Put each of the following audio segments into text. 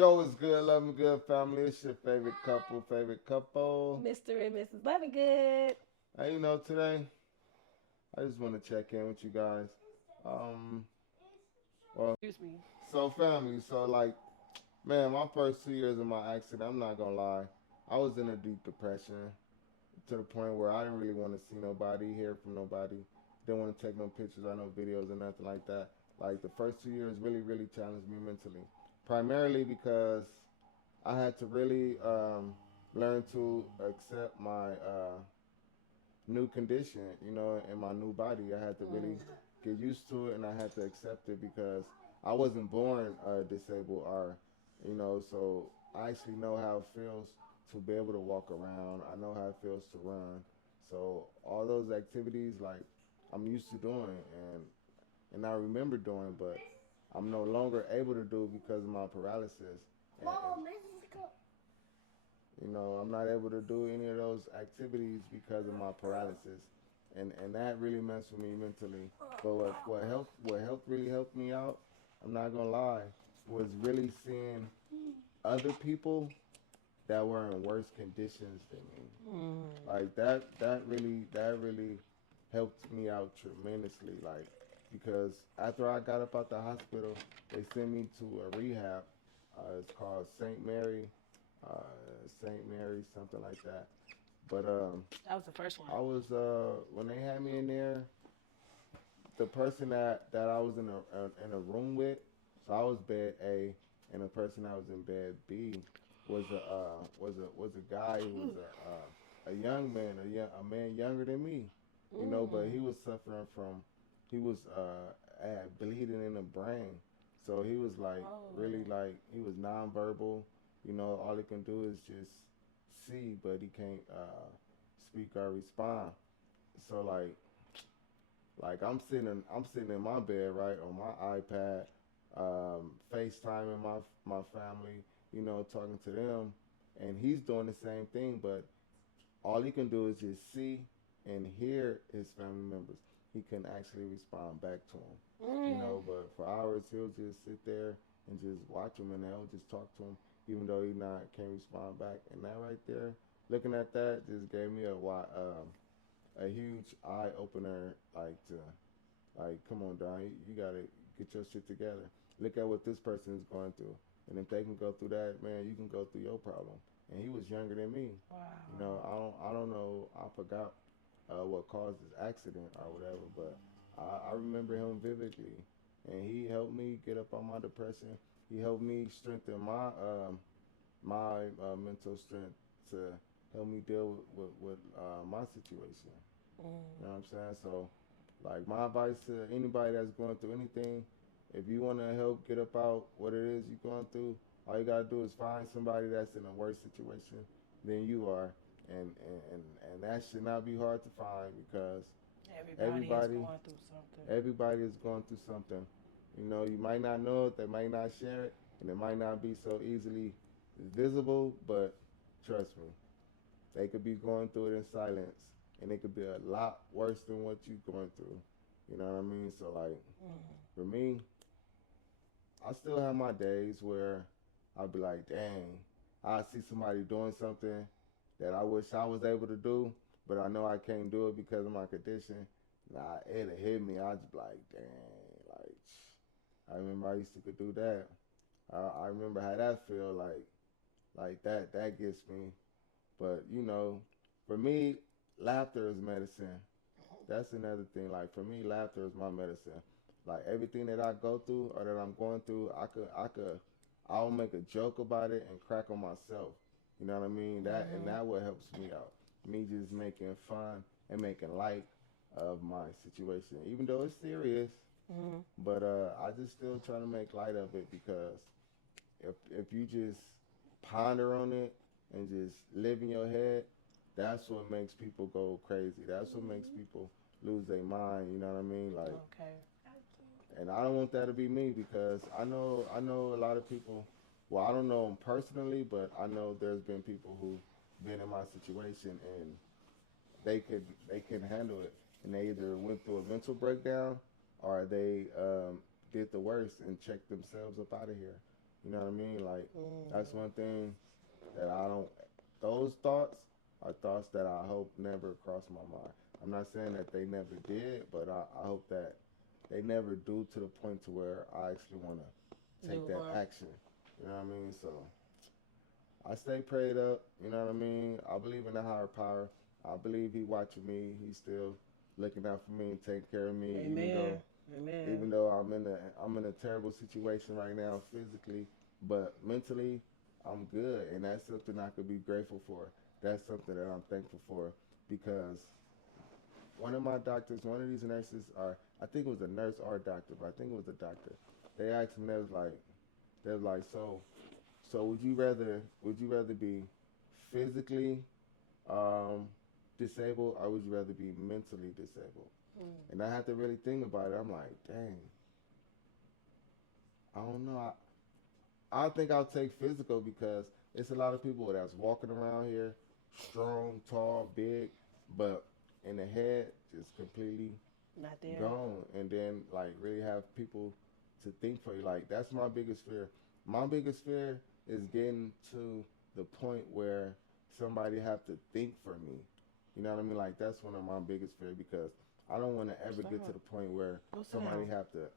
Yo, it's good, love me good family. It's your favorite couple. Mr. and Mrs. Loving Good. And today I just want to check in with you guys. Um, well, Excuse me. so family, so like, man, my first 2 years of my accident, I'm not gonna lie, I was in a deep depression to the point where I didn't really want to see nobody, hear from nobody, didn't want to take no pictures or no videos or nothing like that. Like the first 2 years really challenged me mentally, primarily because I had to really learn to accept my new condition, in my new body. I had to really get used to it and I had to accept it because I wasn't born disabled so I actually know how it feels to be able to walk around. I know how it feels to run. So all those activities, like, I'm used to doing and I remember doing, but I'm no longer able to do because of my paralysis. I'm not able to do any of those activities because of my paralysis, and that really messed with me mentally. But what helped really helped me out, I'm not gonna lie, was really seeing other people that were in worse conditions than me. Like that really helped me out tremendously. Like, because after I got up out the hospital, they sent me to a rehab. It's called uh, St. Mary, something like that. But That was the first one. I was when they had me in there, the person that I was in a room with, so I was bed A, and the person that was in bed B was a guy who was a young man, a man younger than me, but he was suffering from, he was had bleeding in the brain, so he was like really, like, he was nonverbal, all he can do is just see, but he can't speak or respond. So I'm sitting in my bed, right, on my iPad, FaceTiming my family, talking to them, and he's doing the same thing, but all he can do is just see and hear his family members. He can actually respond back to them, but for hours he'll just sit there and just watch them, and they'll just talk to him, even though he not can't respond back. And that right there, looking at that, just gave me a huge eye opener, like, to, like, come on, Don, you gotta get your shit together. Look at what this person is going through, and if they can go through that, man, you can go through your problem. And he was younger than me. Wow. I don't know. I forgot what caused his accident or whatever, but I remember him vividly, and he helped me get up on my depression. He helped me strengthen my mental strength to help me deal with my situation. You know what I'm saying? So, like, my advice to anybody that's going through anything, if you want to help get up out what it is you're going through, all you gotta do is find somebody that's in a worse situation than you are, and that should not be hard to find because Everybody is everybody going through something. everybody is going through something. You might not know it, they might not share it, and it might not be so easily visible, but trust me, they could be going through it in silence, and it could be a lot worse than what you're going through. You know what I mean? So, like, for me, I still have my days where I'll be like, dang, I see somebody doing something that I wish I was able to do, but I know I can't do it because of my condition. Nah, it'll hit me. I just be like, dang, like, I remember I used to could do that. I remember how that feel like that gets me. But for me, laughter is medicine. That's another thing. Like, for me, laughter is my medicine. Like, everything that I go through or that I'm going through, I'll make a joke about it and crack on myself. You know what I mean? That what helps me out. Me just making fun and making light of my situation, even though it's serious. But I just still try to make light of it because if you just ponder on it and just live in your head, that's what makes people go crazy. That's what makes people lose their mind. You know what I mean? Like, Okay. and I don't want that to be me because I know a lot of people. Well, I don't know them personally, but I know there's been people who been in my situation and they couldn't handle it, and they either went through a mental breakdown or they did the worst and checked themselves up out of here. You know what I mean? Like, that's one thing that I don't, those thoughts are thoughts that I hope never cross my mind. I'm not saying that they never did, but I hope that they never do to the point to where I actually want to take that action. You know what I mean? So I stay prayed up. You know what I mean? I believe in the higher power. I believe he watching me. He's still looking out for me and taking care of me. Amen. Even though I'm in a terrible situation right now physically, but mentally I'm good, and that's something I could be grateful for. That's something that I'm thankful for because one of my doctors, one of these nurses, or I think it was a nurse or a doctor, but I think it was a doctor. They asked him, they was like, so would you rather be physically um, disabled, or would you rather be mentally disabled? And I had to really think about it. I'm like, dang, I don't know. I think I'll take physical because it's a lot of people that's walking around here, strong, tall, big, but in the head just completely Not there. gone. And then like really have people to think for you. Like that's my biggest fear. My biggest fear is getting to the point where somebody have to think for me. You know what I mean? Like that's one of my biggest fear because I don't want to ever get to the point where somebody have to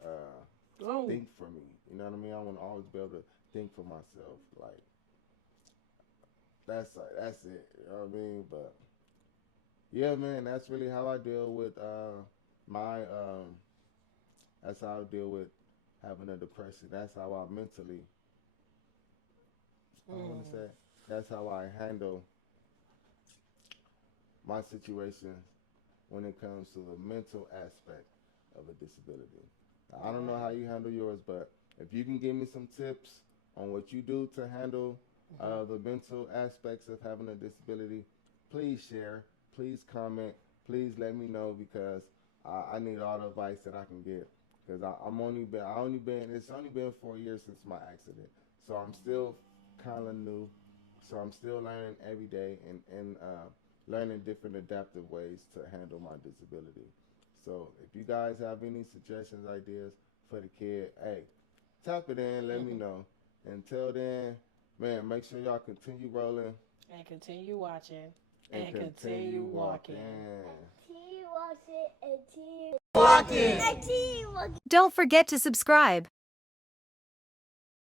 think for me. You know what I mean? I want to always be able to think for myself. Like that's it. You know what I mean? But yeah, man, that's really how I deal with my that's how I deal with having a depression. That's how I mentally I want to say that's how I handle my situations when it comes to the mental aspect of a disability. I don't know how you handle yours, but if you can give me some tips on what you do to handle the mental aspects of having a disability, please share, please comment, please let me know because I need all the advice that I can get because it's only been 4 years since my accident, so I'm still kind of new, so I'm still learning every day and learning different adaptive ways to handle my disability. So if you guys have any suggestions, ideas for the kid, hey, tap it in, let me know. Until then, man, make sure y'all continue rolling and continue watching and continue walking. Don't forget to subscribe.